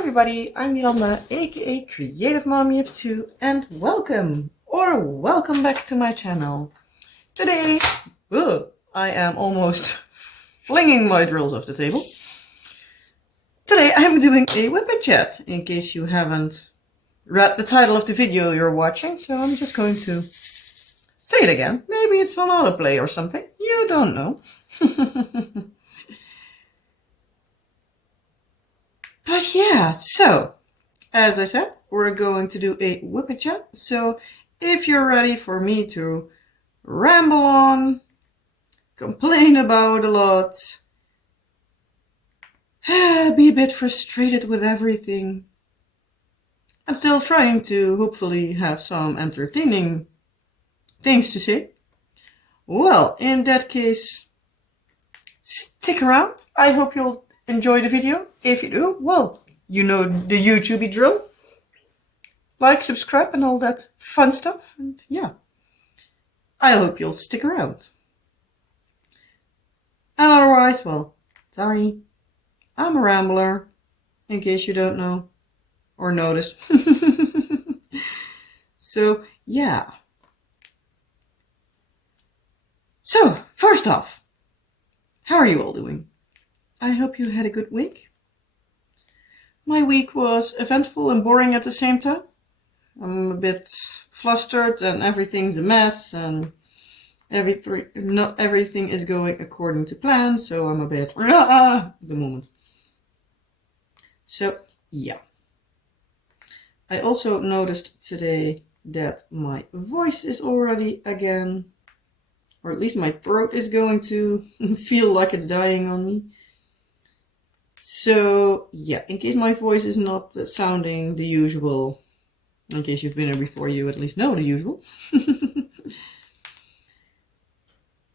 everybody, I'm Miranda, aka Creative Mommy of Two, and welcome back to my channel. Today, I am almost flinging my drills off the table. Today I'm doing a WIP and Chat, in case you haven't read the title of the video you're watching, so I'm just going to say it again. Maybe it's on autoplay or something, you don't know. But yeah, so, as I said, we're going to do a WIP and Chat. So, if you're ready for me to ramble on, complain about a lot, be a bit frustrated with everything, and still trying to hopefully have some entertaining things to say, well, in that case, stick around. I hope you'll enjoy the video. If you do, well, you know the YouTubey drill. Like, subscribe, and all that fun stuff. And yeah, I hope you'll stick around. And otherwise, well, sorry, I'm a rambler, in case you don't know or notice. So, yeah. So, first off, how are you all doing? I hope you had a good week. My week was eventful and boring at the same time. I'm a bit flustered and everything's a mess and not everything is going according to plan, so I'm a bit at the moment. So, yeah. I also noticed today that my voice is already again, or at least my throat is going to feel like it's dying on me. So, yeah, in case my voice is not sounding the usual, in case you've been here before, you at least know the usual.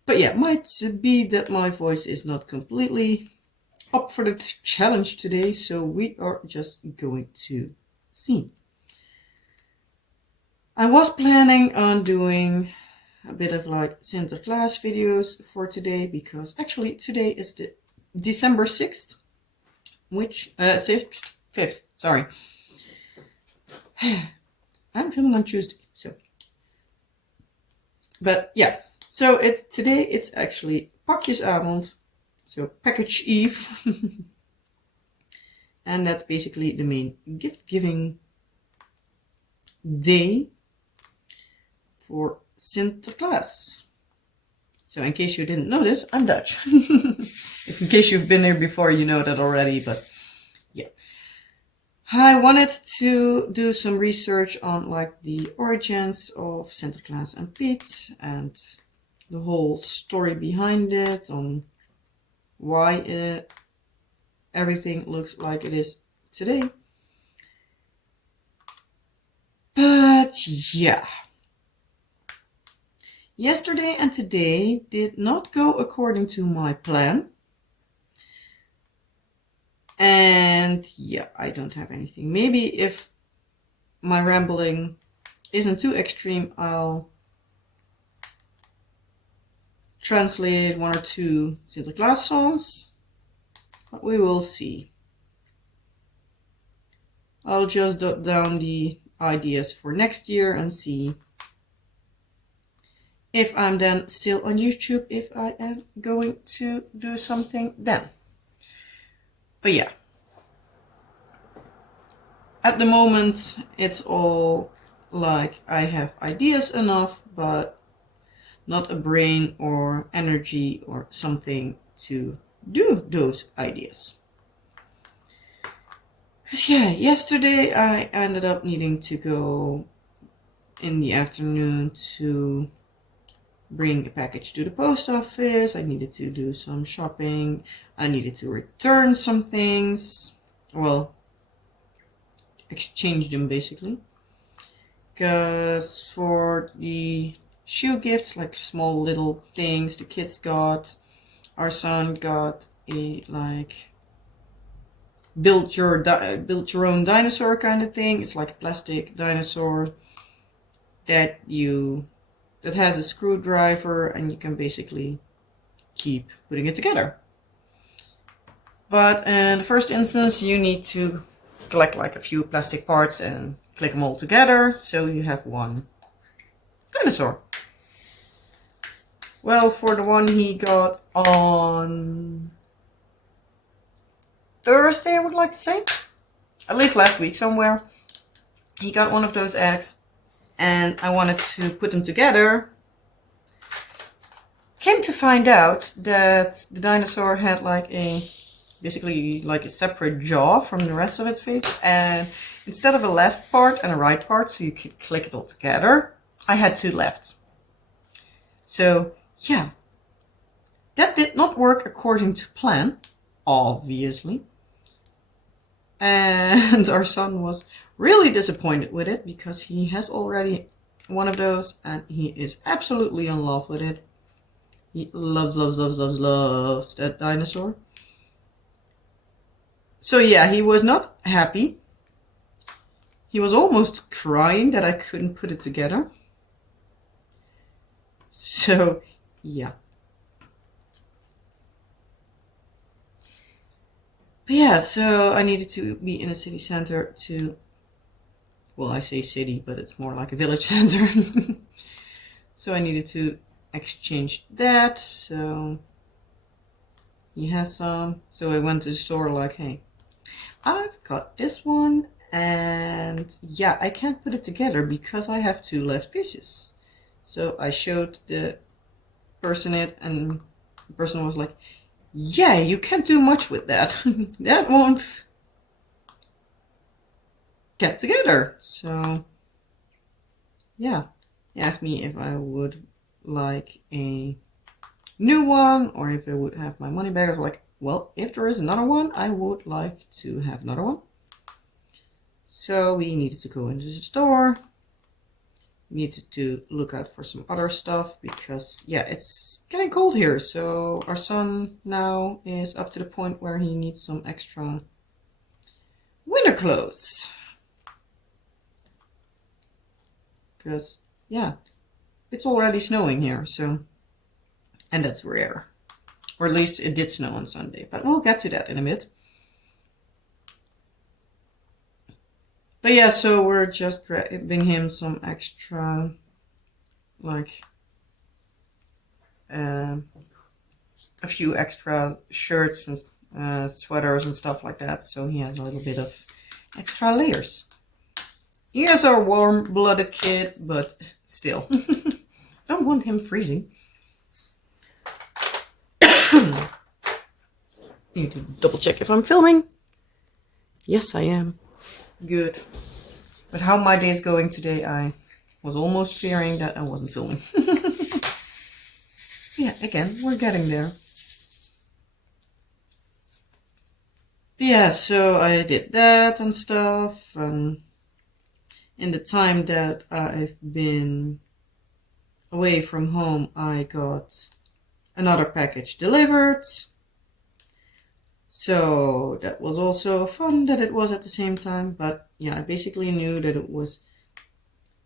But yeah, might be that my voice is not completely up for the challenge today, so we are just going to see. I was planning on doing a bit of like sinterklaas videos for today, because actually today is the December 6th. Which, 5th, sorry. I'm filming on Tuesday, so. But yeah, so today it's actually pakjesavond, so package eve. And that's basically the main gift giving day for Sinterklaas. So in case you didn't know this, I'm Dutch. If in case you've been here before, you know that already, but yeah. I wanted to do some research on like the origins of Sinterklaas and Piet and the whole story behind it, on why everything looks like it is today. But yeah. Yesterday and today did not go according to my plan. And yeah, I don't have anything. Maybe if my rambling isn't too extreme, I'll translate one or two Sinterklaas songs. But we will see. I'll just jot down the ideas for next year and see if I'm then still on YouTube, if I am going to do something then. But yeah, at the moment it's all like I have ideas enough, but not a brain or energy or something to do those ideas. Because yeah, yesterday I ended up needing to go in the afternoon to bring a package to the post office. I needed to do some shopping. I needed to return some things. Well, exchange them basically. Because for the shoe gifts, like small little things the kids got, our son got a like build your own dinosaur kind of thing. It's like a plastic dinosaur that has a screwdriver, and you can basically keep putting it together. But in the first instance, you need to collect like a few plastic parts and click them all together, so you have one dinosaur. Well, for the one he got on Thursday, I would like to say, at least last week somewhere, he got one of those eggs, and I wanted to put them together. Came to find out that the dinosaur had like basically like a separate jaw from the rest of its face, and instead of a left part and a right part, so you could click it all together, I had two lefts. So yeah, that did not work according to plan, obviously. And our son was really disappointed with it because he has already one of those and he is absolutely in love with it. He loves that dinosaur. So yeah, he was not happy. He was almost crying that I couldn't put it together. So yeah. But yeah, so I needed to be in a city center to, well, I say city, but it's more like a village center. So I needed to exchange that. So he has some. So I went to the store like, hey, I've got this one, and yeah, I can't put it together because I have two left pieces. So I showed the person it, and the person was like, yeah, you can't do much with that. That won't get together. So yeah, he asked me if I would like a new one or if I would have my money back. I was like, well, if there is another one, I would like to have another one. So we needed to go into the store. Needed to look out for some other stuff because yeah, it's getting cold here. So our son now is up to the point where he needs some extra winter clothes. Because yeah, it's already snowing here, so, and that's rare. Or at least it did snow on Sunday, but we'll get to that in a bit. But yeah, so we're just grabbing him some extra, like, a few extra shirts and sweaters and stuff like that, so he has a little bit of extra layers. He is a warm-blooded kid, but still. I don't want him freezing. Need to double check if I'm filming. Yes, I am. Good. But how my day is going today, I was almost fearing that I wasn't filming. Yeah, again, we're getting there. But yeah, so I did that and stuff, and in the time that I've been away from home, I got another package delivered. So that was also fun that it was at the same time, but yeah, I basically knew that it was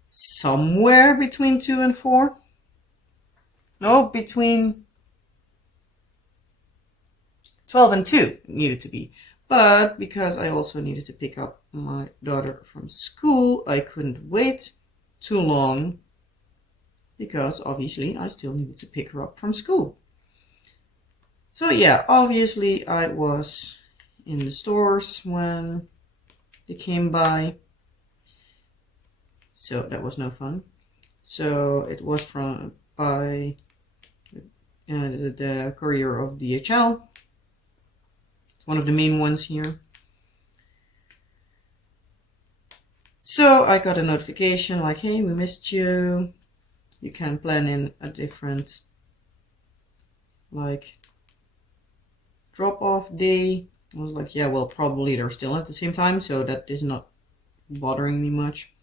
somewhere between 2 and 4. No, between 12 and 2 it needed to be. But because I also needed to pick up my daughter from school, I couldn't wait too long because obviously I still needed to pick her up from school. So yeah, obviously I was in the stores when they came by. So that was no fun. So it was by the courier of DHL. It's one of the main ones here. So I got a notification like, hey, we missed you. You can plan in a different like drop-off day. I was like, yeah, well, probably they're still at the same time, so that is not bothering me much.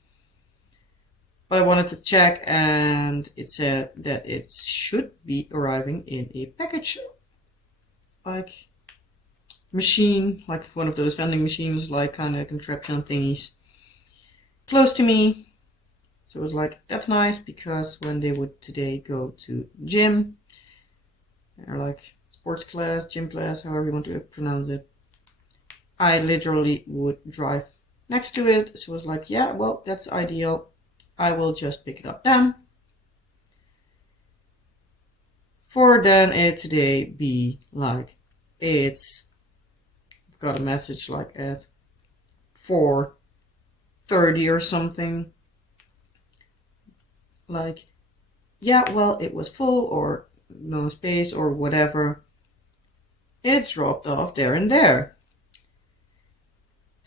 But I wanted to check, and it said that it should be arriving in a package like machine, like one of those vending machines, like kind of contraption thingies, close to me. So it was like, that's nice, because when they would today go to gym, or like sports class, gym class, however you want to pronounce it, I literally would drive next to it. So I was like, yeah, well, that's ideal. I will just pick it up then. For then it today be like, I've got a message like at 4:30 or something. Like, yeah, well, it was full or no space or whatever. It dropped off there and there.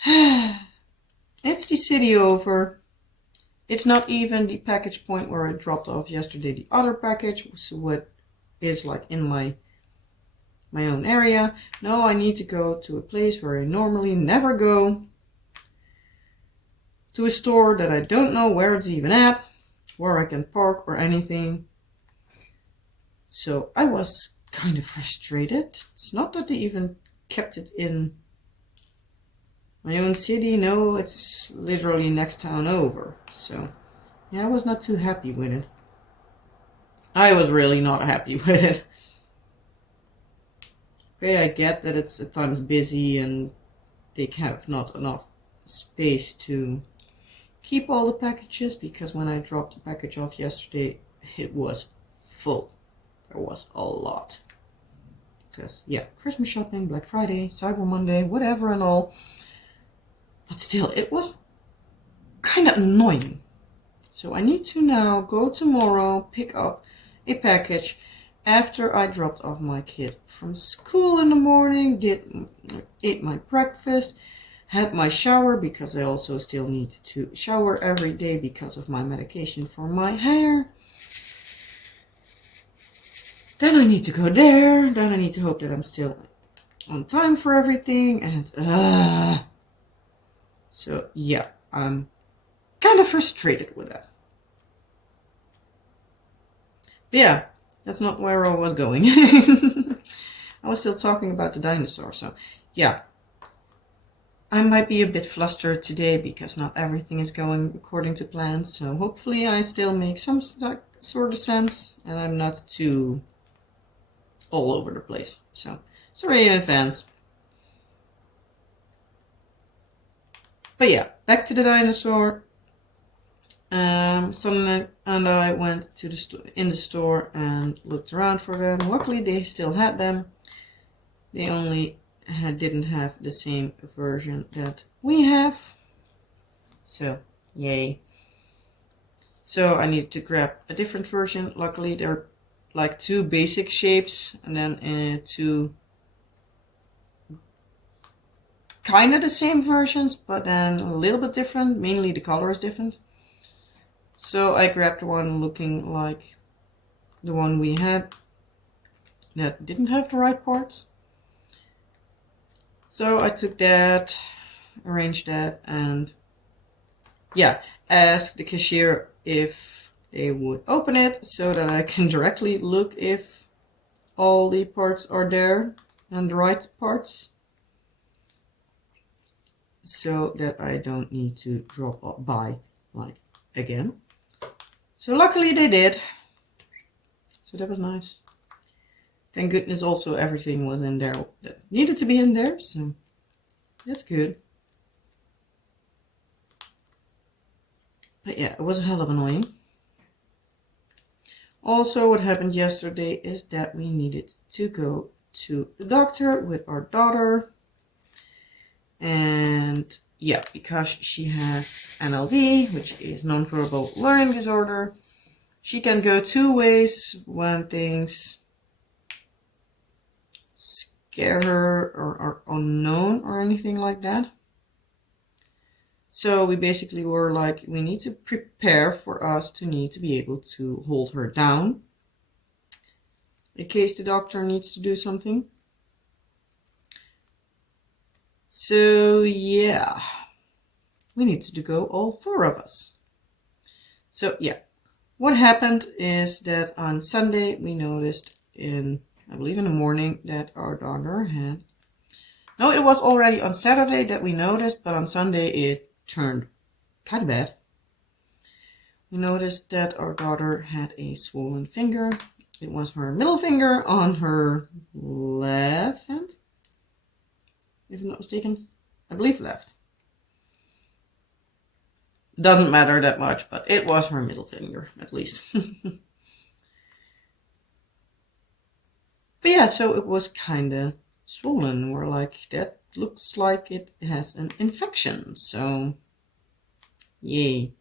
It's the city over. It's not even the package point where I dropped off yesterday the other package, so what is like in my own area. No, I need to go to a place where I normally never go. To a store that I don't know where it's even at, where I can park or anything. So I was kind of frustrated. It's not that they even kept it in my own city. No, it's literally next town over. So yeah, I was not too happy with it. I was really not happy with it. Okay, I get that it's at times busy and they have not enough space to keep all the packages, because when I dropped the package off yesterday, it was full. There was a lot. Because, yeah, Christmas shopping, Black Friday, Cyber Monday, whatever and all. But still, it was kind of annoying. So I need to now go tomorrow, pick up a package after I dropped off my kid from school in the morning, ate my breakfast, had my shower, because I also still need to shower every day because of my medication for my hair. Then I need to go there. Then I need to hope that I'm still on time for everything. And so yeah, I'm kind of frustrated with that. But yeah, that's not where I was going. I was still talking about the dinosaur. So yeah, I might be a bit flustered today because not everything is going according to plan. So hopefully I still make some sort of sense and I'm not too all over the place. So sorry in advance. But yeah, back to the dinosaur. Son and I went to the store and looked around for them. Luckily, they still had them. They only didn't have the same version that we have. So, yay. So I needed to grab a different version. Luckily, they're like two basic shapes and then two kind of the same versions, but then a little bit different. Mainly the color is different. So I grabbed one looking like the one we had that didn't have the right parts. So I took that, arranged that, and yeah, asked the cashier if they would open it so that I can directly look if all the parts are there and the right parts, so that I don't need to drop by like again. So luckily they did. So that was nice. Thank goodness also everything was in there that needed to be in there. So that's good. But yeah, it was a hell of annoying. Also, what happened yesterday is that we needed to go to the doctor with our daughter. And yeah, because she has NLD, which is nonverbal learning disorder, she can go two ways when things scare her or are unknown or anything like that. So we basically were like, we need to prepare for us to need to be able to hold her down in case the doctor needs to do something. So yeah, we needed to go, all four of us. So yeah, what happened is that on Sunday we noticed I believe in the morning, that our daughter had, no, it was already on Saturday that we noticed, but on Sunday it turned kind of bad. We noticed that our daughter had a swollen finger. It was her middle finger on her left hand, if I'm not mistaken. I believe left. Doesn't matter that much, but it was her middle finger, at least. But yeah, so it was kind of swollen. We're like, that looks like it has an infection. So, yay.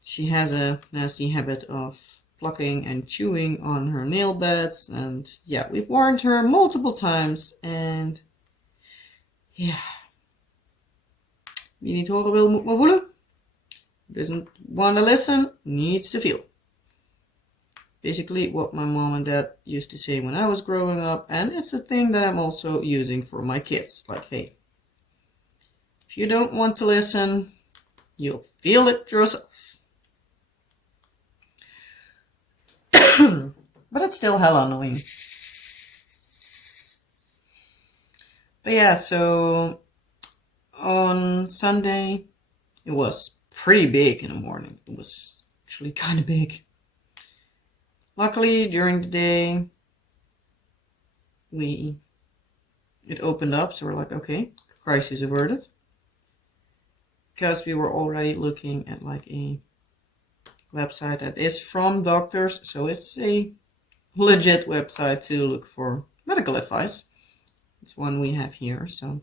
She has a nasty habit of plucking and chewing on her nail beds. And yeah, we've warned her multiple times. And yeah. Wie niet horen wil, moet maar voelen. Doesn't want to listen, needs to feel. Basically what my mom and dad used to say when I was growing up, and it's a thing that I'm also using for my kids. Like, hey, if you don't want to listen, you'll feel it yourself. But it's still hella annoying. But yeah, so on Sunday, it was pretty big in the morning. It was actually kind of big. Luckily, during the day, it opened up, so we're like, okay, crisis averted. Because we were already looking at like a website that is from doctors, so it's a legit website to look for medical advice. It's one we have here, so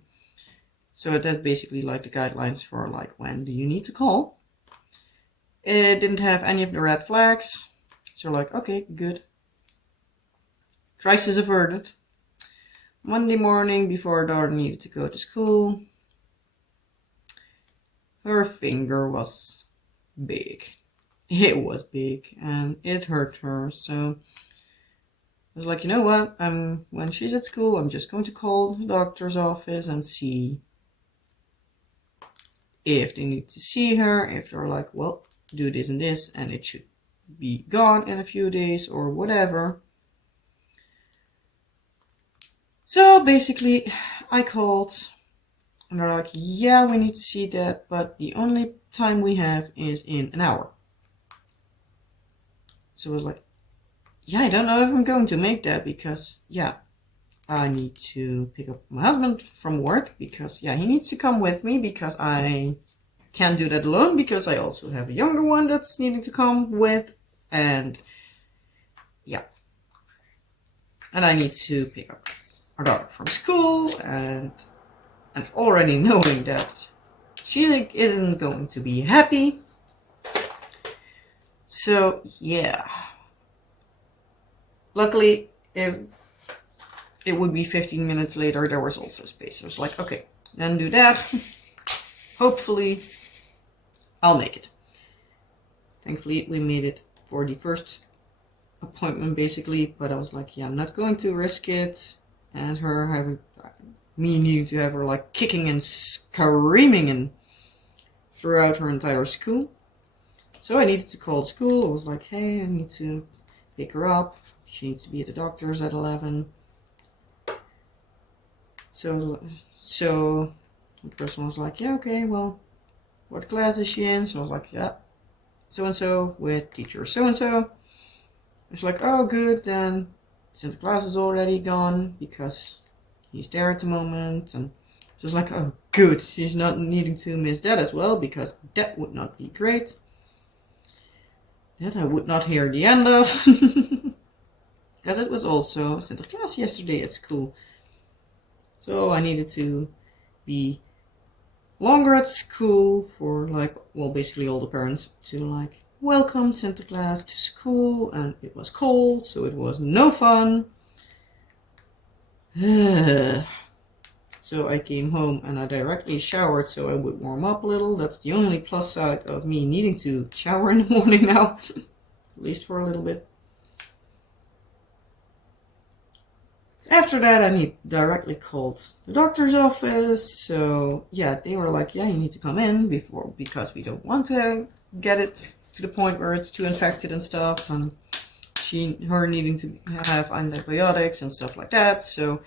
that's basically like the guidelines for like when do you need to call. It didn't have any of the red flags. So like, okay, good. Crisis averted. Monday morning, before our daughter needed to go to school, her finger was big. It was big and it hurt her. So I was like, you know what? When she's at school, I'm just going to call the doctor's office and see if they need to see her. If they're like, well, do this and this, and it should be gone in a few days or whatever. So basically I called and they're like, yeah, we need to see that, but the only time we have is in an hour. So I was like, yeah, I don't know if I'm going to make that because, yeah, I need to pick up my husband from work because, yeah, he needs to come with me because I can't do that alone because I also have a younger one that's needing to come with. And yeah, and I need to pick up our daughter from school, and already knowing that she isn't going to be happy. So yeah, luckily if it would be 15 minutes later, there was also space. So I was like, okay, then do that. Hopefully I'll make it. Thankfully we made it for the first appointment basically, but I was like, yeah, I'm not going to risk it and me needing to have her like kicking and screaming and throughout her entire school. So I needed to call school. I was like, hey, I need to pick her up. She needs to be at the doctor's at 11. So the person was like, yeah, okay, well, what class is she in? So I was like, yeah, so-and-so with teacher so-and-so. It's like, oh, good, then Sinterklaas is already gone because he's there at the moment. And so it's like, oh, good, she's not needing to miss that as well because that would not be great. That I would not hear the end of. Because it was also Sinterklaas yesterday at school. So I needed to be longer at school for like, well, basically all the parents to like welcome Sinterklaas to school, and it was cold, so it was no fun. So I came home and I directly showered so I would warm up a little. That's the only plus side of me needing to shower in the morning now, at least for a little bit. After that, I directly called the doctor's office. So yeah, they were like, yeah, you need to come in because we don't want to get it to the point where it's too infected and stuff, and her needing to have antibiotics and stuff like that. So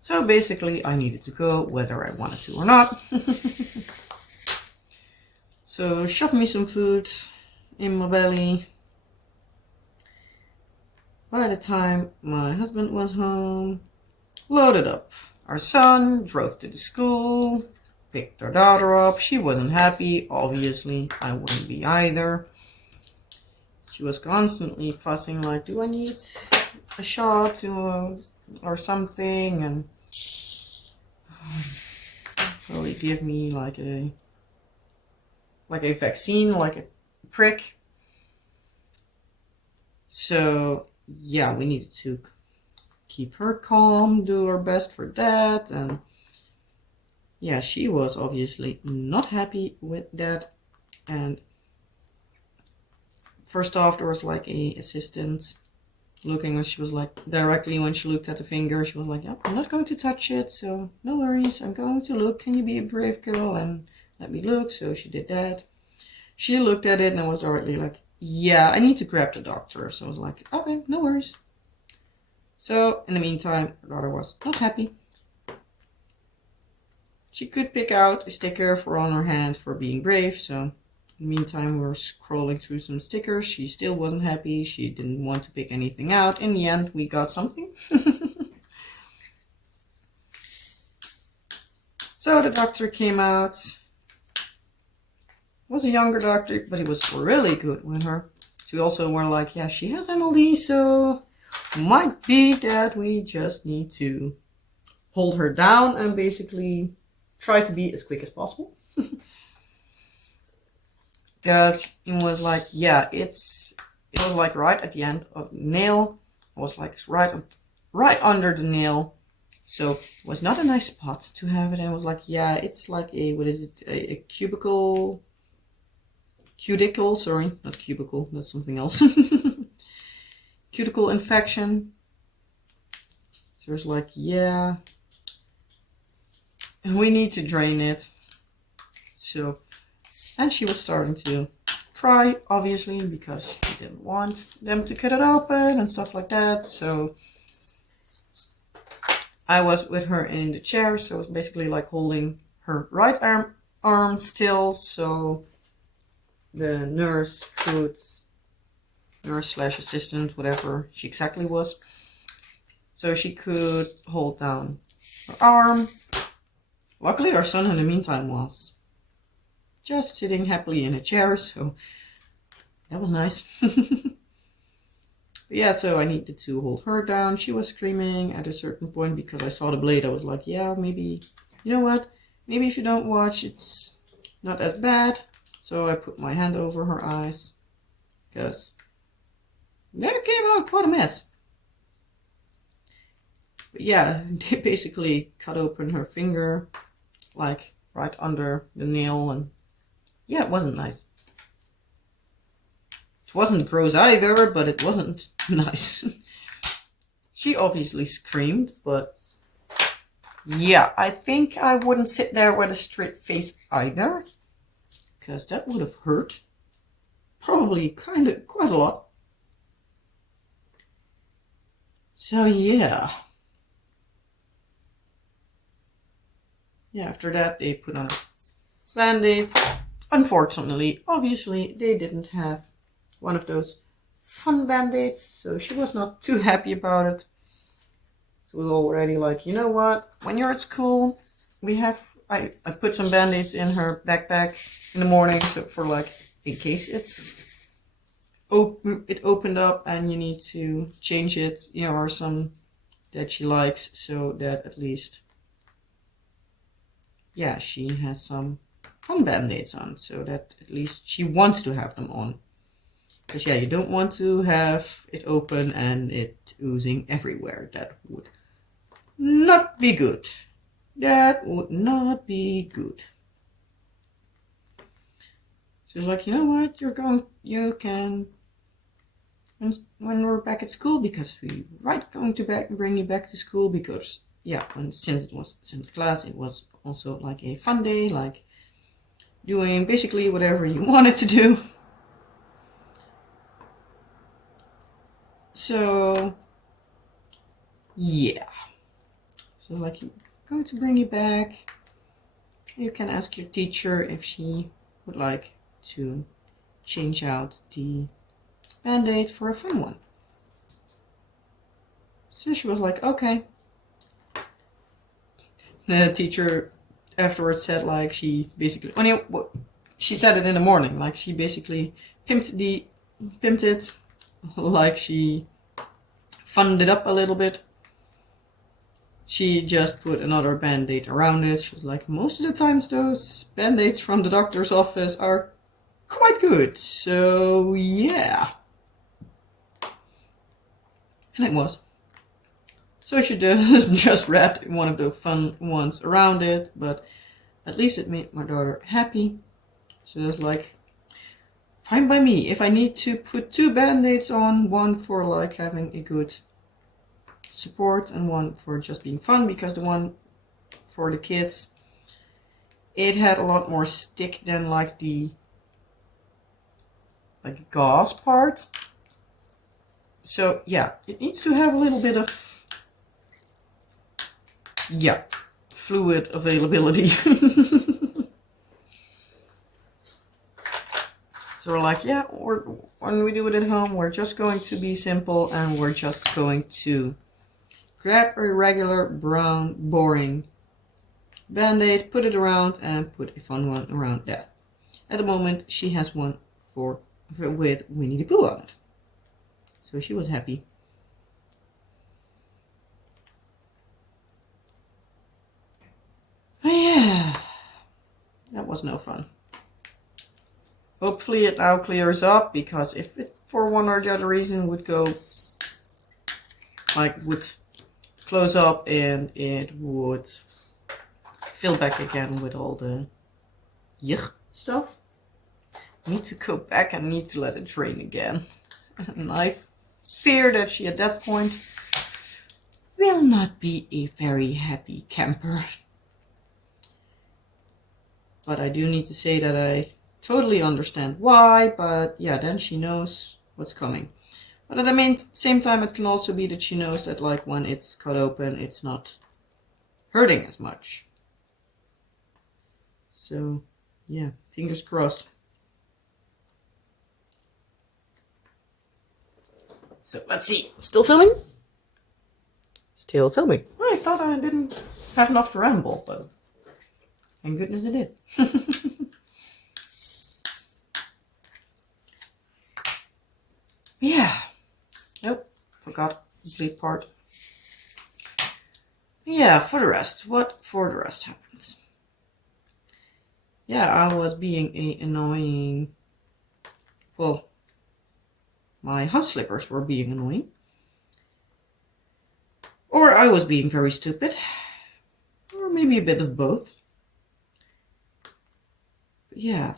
so basically I needed to go whether I wanted to or not. So shove me some food in my belly. By the time my husband was home, loaded up Our son drove to the school, picked our daughter up. She wasn't happy, obviously. I wouldn't be either. She was constantly fussing like, do I need a shot to, or something? And probably give me like a vaccine, like a prick. So yeah, we needed to keep her calm, do our best for that. And yeah, she was obviously not happy with that. And first off, there was like a assistant looking, and she was like, directly when she looked at the finger, she was like, yep, I'm not going to touch it, so no worries, I'm going to look. Can you be a brave girl and let me look? So she did that. She looked at it and was directly like, yeah, I need to grab the doctor. So I was like, okay, no worries. So in the meantime, her daughter was not happy. She could pick out a sticker for on her hand for being brave. So in the meantime, we were scrolling through some stickers. She still wasn't happy. She didn't want to pick anything out. In the end, we got something. So the doctor came out. Was a younger doctor, but he was really good with her. So we also were like, yeah, she has MLD, so might be that we just need to hold her down and basically try to be as quick as possible. Because it was like, yeah, it was like right at the end of the nail. It was like right under the nail. So it was not a nice spot to have it. And it was like, yeah, it's like a, what is it? A cuticle, sorry, not cubicle, that's something else. Cuticle infection. So it's like, yeah, we need to drain it. So, and she was starting to cry, obviously, because she didn't want them to cut it open and stuff like that. So I was with her in the chair, so it was basically like holding her right arm still, so the nurse slash assistant, whatever she exactly was, so she could hold down her arm. Luckily, our son in the meantime was just sitting happily in a chair, so that was nice. But yeah, so I needed to hold her down. She was screaming at a certain point because I saw the blade. I was like, yeah, maybe, you know what? Maybe if you don't watch, it's not as bad. So I put my hand over her eyes because that came out quite a mess. But yeah, they basically cut open her finger, like right under the nail, and yeah, it wasn't nice. It wasn't gross either, but it wasn't nice. She obviously screamed, but yeah, I think I wouldn't sit there with a straight face either, because that would have hurt. Probably quite a lot. So yeah. Yeah, after that they put on a band-aid. Unfortunately, obviously, they didn't have one of those fun band-aids, so she was not too happy about it. So it was already like, you know what, when you're at school, I put some band-aids in her backpack in the morning, so for like, in case it opened up and you need to change it, you know, or some that she likes, so that at least, yeah, she has some fun band-aids on, so that at least she wants to have them on. Because yeah, you don't want to have it open and it oozing everywhere. That would not be good. That would not be good. So it's like, you know what, you can, when we're back at school, because we going to bring you back to school, because yeah, since it was sinterklaas, it was also like a fun day, like doing basically whatever you wanted to do. So yeah, so like, I'm going to bring you back. You can ask your teacher if she would like to change out the band-aid for a fun one. So she was like, okay. The teacher afterwards said like she basically, she said it in the morning, like she basically pimped it, like she funned it up a little bit. She just put another band-aid around it. She was like, most of the times those band-aids from the doctor's office are quite good. So yeah. And it was. So she just wrapped one of the fun ones around it, but at least it made my daughter happy. So it was like, fine by me. If I need to put 2 band-aids on, one for like having a good support and one for just being fun, because the one for the kids, it had a lot more stick than like the gauze part. So yeah, it needs to have a little bit of fluid availability. So we're like, yeah, when we do it at home, we're just going to be simple, and we're just going to grab a regular brown boring band-aid, put it around, and put a fun one around that. At the moment, she has one with Winnie the Pooh on it. So she was happy. But yeah, that was no fun. Hopefully it now clears up, because if it for one or the other reason would go would close up and it would fill back again with all the yuck stuff, I need to go back and need to let it drain again. And I fear that she at that point will not be a very happy camper. But I do need to say that I totally understand why, but yeah, then she knows what's coming. But at the same time, it can also be that she knows that like when it's cut open, it's not hurting as much. So yeah, fingers crossed. So let's see, still filming? Still filming. I thought I didn't have enough to ramble, but thank goodness it did. Yeah. Nope. Forgot complete part. Yeah, for the rest. What for the rest happens? Yeah, I was being annoying. Well, my house slippers were being annoying. Or I was being very stupid. Or maybe a bit of both. But yeah.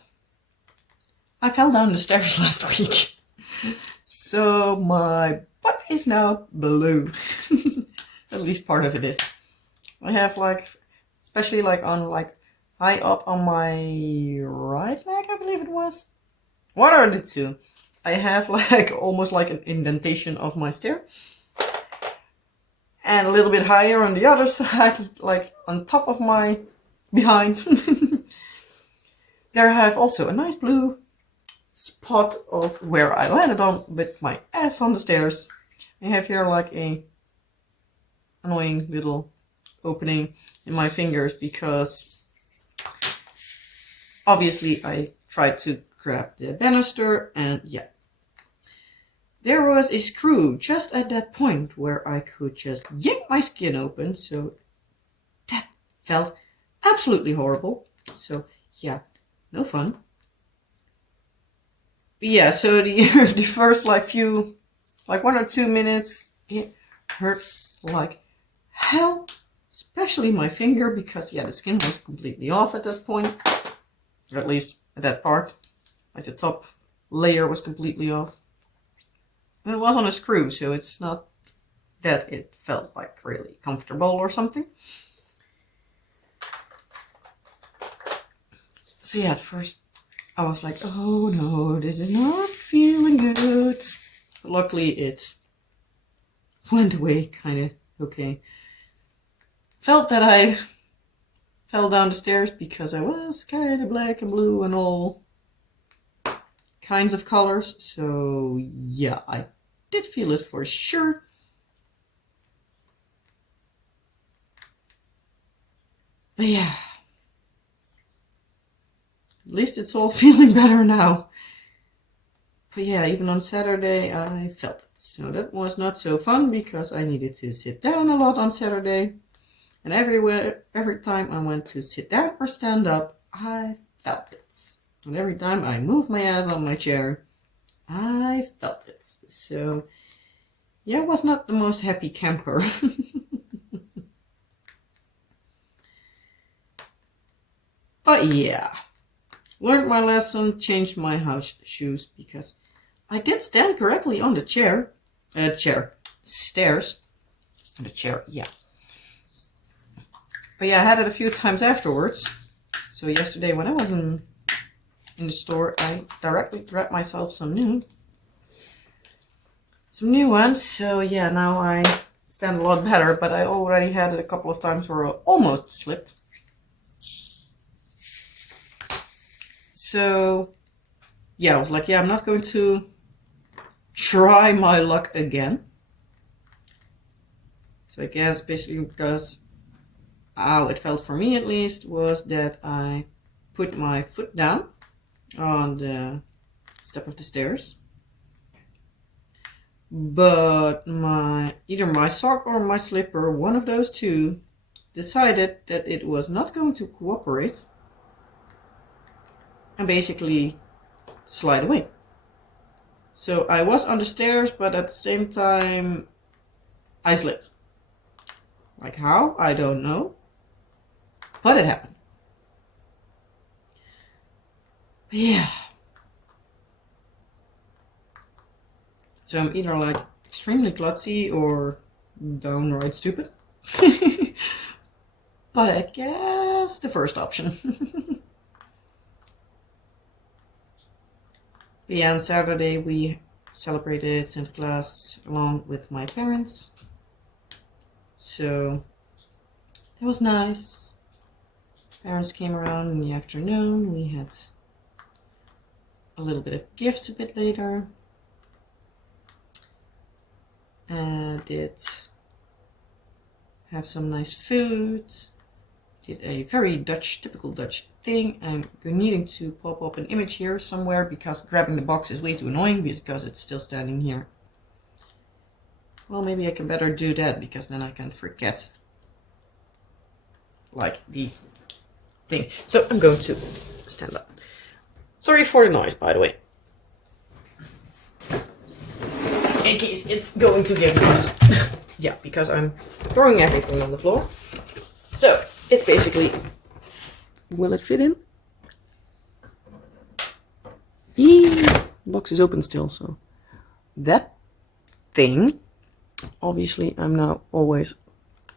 I fell down the stairs last week. So my butt is now blue. At least part of it is. I have especially on high up on my right leg, I believe it was. One or the two. I have almost like an indentation of my stair. And a little bit higher on the other side, like on top of my behind. There I have also a nice blue spot of where I landed on with my ass on the stairs. I have here like a annoying little opening in my fingers because obviously I tried to grab the banister, and yeah, there was a screw just at that point where I could just yank my skin open, so that felt absolutely horrible. So yeah, no fun. But yeah, so the first few 1 or 2 minutes, it hurt like hell, especially my finger, because yeah, the skin was completely off at that point, or at least at that part, like the top layer was completely off. And it was on a screw, so it's not that it felt like really comfortable or something. So yeah, at first I was like, oh no, this is not feeling good. But luckily it went away kind of okay. Felt that I fell down the stairs because I was kind of black and blue and all kinds of colors. So yeah, I did feel it for sure. But yeah, at least it's all feeling better now. But yeah, even on Saturday I felt it. So that was not so fun because I needed to sit down a lot on Saturday. And every time I went to sit down or stand up, I felt it. And every time I moved my ass on my chair, I felt it. So yeah, I was not the most happy camper. But yeah, learned my lesson, changed my house shoes because I did stand correctly on the stairs. On the chair, yeah. But yeah, I had it a few times afterwards. So yesterday when I was in the store, I directly grabbed myself some new ones. So yeah, now I stand a lot better, but I already had it a couple of times where I almost slipped. So yeah, I was like, yeah, I'm not going to try my luck again. So I guess basically because how it felt for me at least was that I put my foot down on the step of the stairs, but either my sock or my slipper, one of those two, decided that it was not going to cooperate and basically slide away. So I was on the stairs, but at the same time I slipped. Like how? I don't know. But it happened. But yeah. So I'm either like extremely klutzy or downright stupid. But I guess the first option. But yeah, on Saturday we celebrated Sinterklaas along with my parents. So that was nice. Parents came around in the afternoon. We had a little bit of gifts a bit later. Did have some nice food. Did a very typical Dutch thing. I'm needing to pop up an image here somewhere because grabbing the box is way too annoying because it's still standing here. Well, maybe I can better do that because then I can forget like the thing. So I'm going to stand up. Sorry for the noise, by the way. In case it's going to get noise. Yeah, because I'm throwing everything on the floor. So it's basically, will it fit in? The box is open still, so that thing, obviously I'm now always,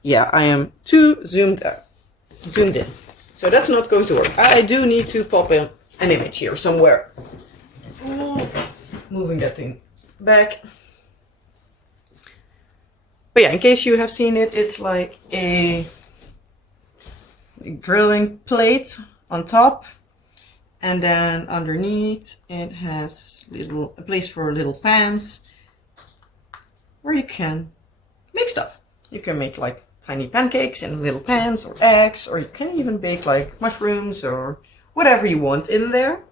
yeah, I am too zoomed in. So that's not going to work. I do need to pop in an image here somewhere. Moving that thing back. But yeah, in case you have seen it, it's like a grilling plate on top, and then underneath it has a place for little pans where you can make stuff. You can make like tiny pancakes in little pans or eggs, or you can even bake like mushrooms or whatever you want in there.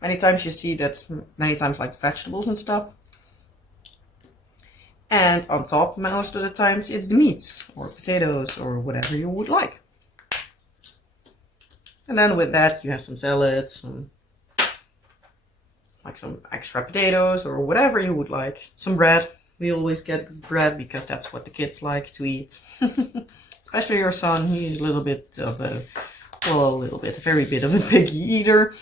Many times you see that, many times like vegetables and stuff. And on top, most of the times, it's the meats or potatoes or whatever you would like. And then with that, you have some salads, some extra potatoes or whatever you would like. Some bread. We always get bread because that's what the kids like to eat. Especially your son. He's a very bit of a picky eater.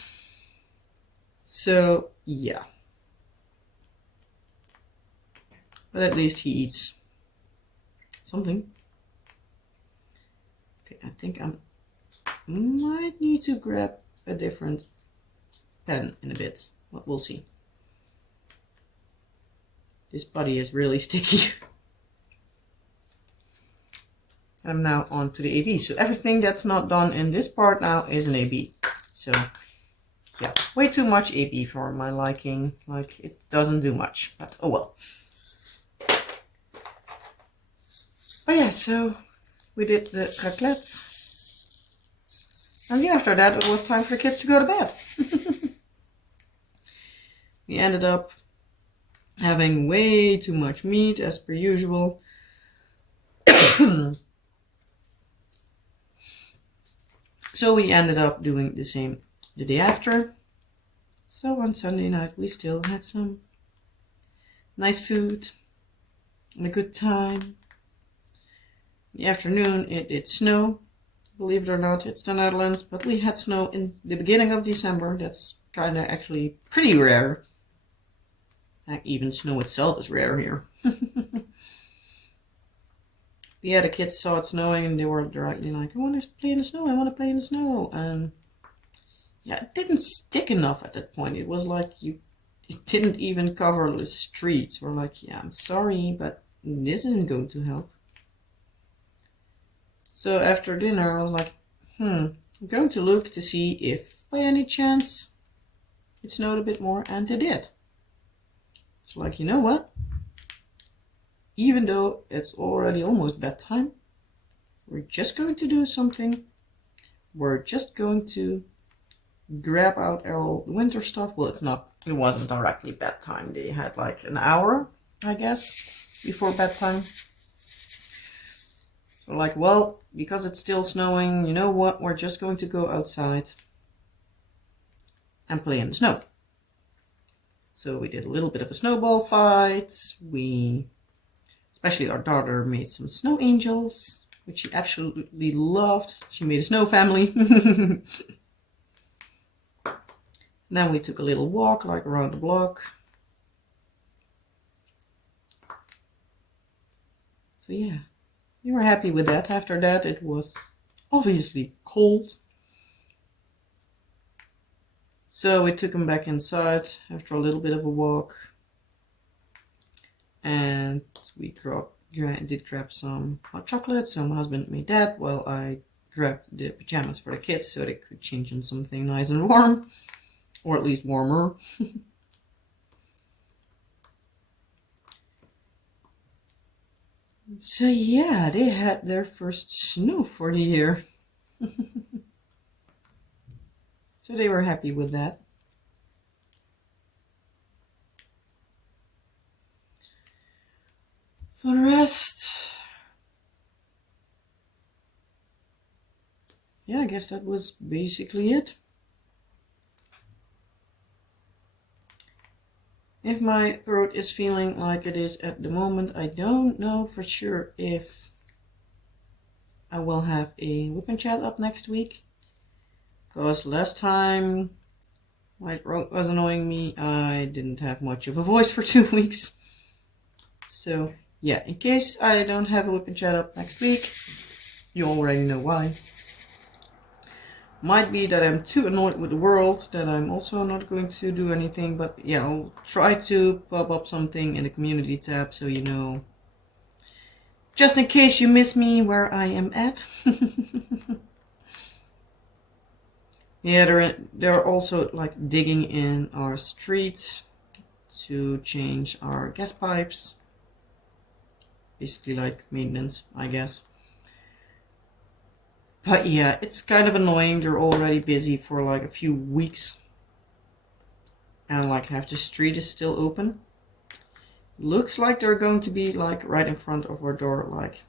So, yeah. But at least he eats something. Okay, I think I might need to grab a different pen in a bit. But we'll see. This putty is really sticky. I'm now on to the AB. So everything that's not done in this part now is an AB. So yeah, way too much AB for my liking. Like, it doesn't do much, but oh well. Oh yeah, so we did the raclette. And yeah, after that, it was time for the kids to go to bed. We ended up having way too much meat as per usual. So we ended up doing the same the day after. So on Sunday night, we still had some nice food and a good time. In the afternoon, it did snow. Believe it or not, it's the Netherlands, but we had snow in the beginning of December. That's kind of actually pretty rare. Even snow itself is rare here. Yeah, the kids saw it snowing and they were directly like, I want to play in the snow, I want to play in the snow. And yeah, it didn't stick enough at that point. It was like it didn't even cover the streets. We're like, yeah, I'm sorry, but this isn't going to help. So after dinner, I was like, I'm going to look to see if by any chance it snowed a bit more, and it did. So like, you know what? Even though it's already almost bedtime, we're just going to do something. We're just going to grab out all the winter stuff. Well, it wasn't directly bedtime. They had like an hour, I guess, before bedtime. So like, well, because it's still snowing, you know what? We're just going to go outside and play in the snow. So we did a little bit of a snowball fight. Especially our daughter made some snow angels, which she absolutely loved. She made a snow family. Then we took a little walk, like around the block. So yeah, we were happy with that. After that, it was obviously cold. So we took him back inside after a little bit of a walk. And we did grab some hot chocolate. So my husband made that while I grabbed the pajamas for the kids so they could change in something nice and warm. Or at least warmer. So yeah, they had their first snow for the year. So they were happy with that. For the rest, yeah, I guess that was basically it. If my throat is feeling like it is at the moment, I don't know for sure if I will have a WIP and Chat up next week. Because last time my throat was annoying me, I didn't have much of a voice for 2 weeks. So yeah, in case I don't have a WIP and Chat up next week, you already know why. Might be that I'm too annoyed with the world that I'm also not going to do anything, but yeah, I'll try to pop up something in the community tab so you know. Just in case you miss me where I am at. Yeah, they're also like digging in our streets to change our gas pipes. Basically like maintenance, I guess. But yeah, it's kind of annoying. They're already busy for like a few weeks. And like half the street is still open. Looks like they're going to be like right in front of our door, like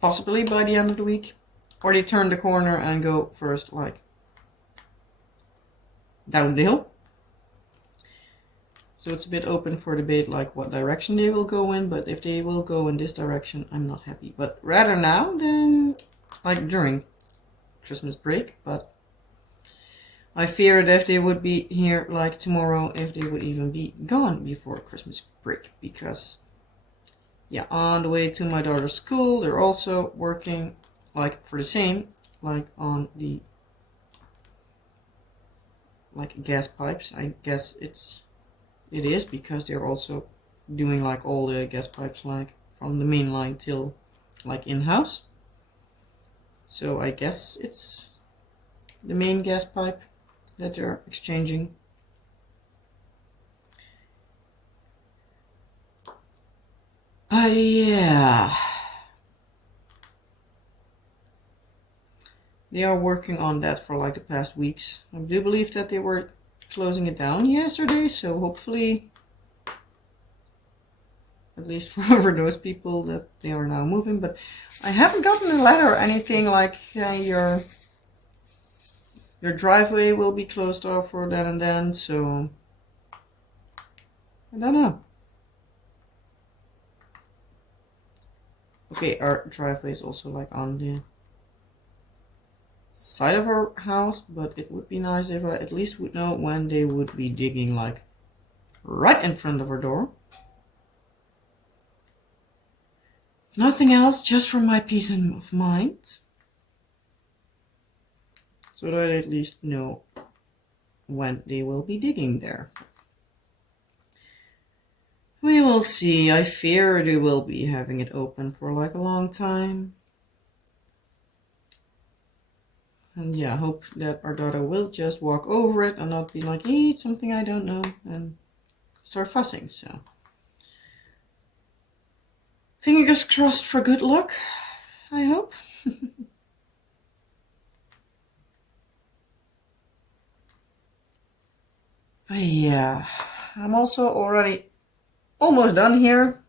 possibly by the end of the week. Or they turn the corner and go first like down the hill. So it's a bit open for debate like what direction they will go in. But if they will go in this direction, I'm not happy. But rather now than like during Christmas break. But I fear that if they would be here like tomorrow, if they would even be gone before Christmas break. Because yeah, on the way to my daughter's school, they're also working like for the same, like on the like gas pipes. I guess it is because they're also doing like all the gas pipes like from the main line till like in-house. So I guess it's the main gas pipe that they're exchanging. Yeah. They are working on that for like the past weeks. I do believe that they were closing it down yesterday, so hopefully, at least for those people, that they are now moving. But I haven't gotten a letter or anything like your driveway will be closed off for then and then, so I don't know. Okay, our driveway is also like on the side of our house, but it would be nice if I at least would know when they would be digging like right in front of our door. If nothing else, just for my peace of mind, so that I at least know when they will be digging there. We will see. I fear they will be having it open for like a long time. And yeah, I hope that our daughter will just walk over it and not be like, hey, it's something I don't know, and start fussing. So fingers crossed for good luck, I hope. But yeah, I'm also already almost done here.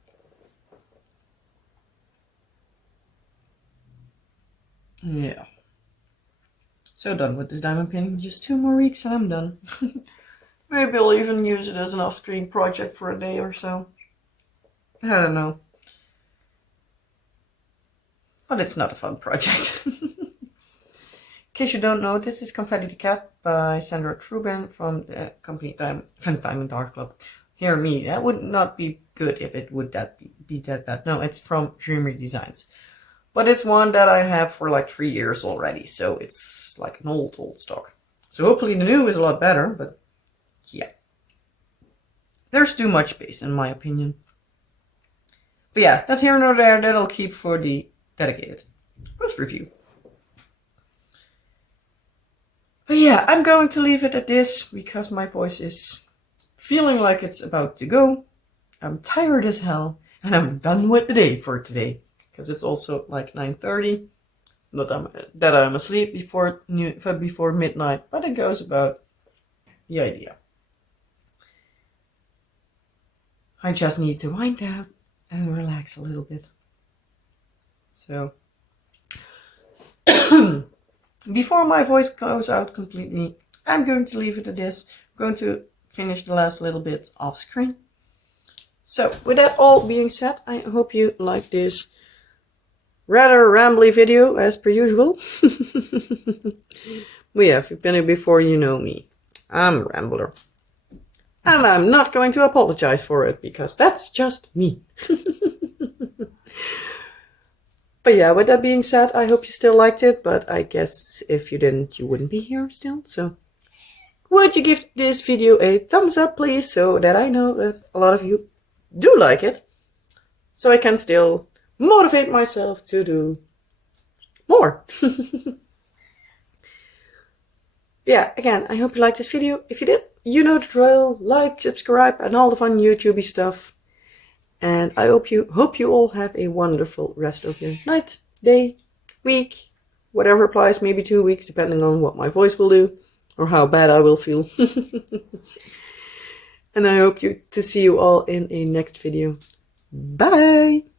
Yeah. So done with this diamond painting. Just 2 more weeks and I'm done. Maybe I'll even use it as an off-screen project for a day or so. I don't know. But it's not a fun project. In case you don't know, this is Confetti the Cat by Sandra Trubin from the company Diamond Art Club. Hear me, that would not be good if it would be that bad. No, it's from Dreamery Designs. But it's one that I have for like 3 years already, so it's like an old stock. So hopefully the new is a lot better, but yeah. There's too much space in my opinion. But yeah, that's here nor there, that I'll keep for the dedicated post review. But yeah, I'm going to leave it at this because my voice is feeling like it's about to go. I'm tired as hell and I'm done with the day for today. Because it's also like 9:30. Not that I'm asleep before midnight, but it goes about the idea. I just need to wind down and relax a little bit. So, before my voice goes out completely, I'm going to leave it at this. I'm going to finish the last little bit off screen. So, with that all being said, I hope you like this rather rambly video as per usual. But yeah, if you've been here before, you know me. I'm a rambler. And I'm not going to apologize for it because that's just me. But yeah, with that being said, I hope you still liked it. But I guess if you didn't, you wouldn't be here still. So would you give this video a thumbs up, please? So that I know that a lot of you do like it. So I can still motivate myself to do more. Yeah, again, I hope you liked this video. If you did, you know the drill. Like, subscribe, and all the fun YouTubey stuff. And I hope you all have a wonderful rest of your night, day, week, whatever applies, maybe 2 weeks, depending on what my voice will do or how bad I will feel. And I hope to see you all in a next video. Bye!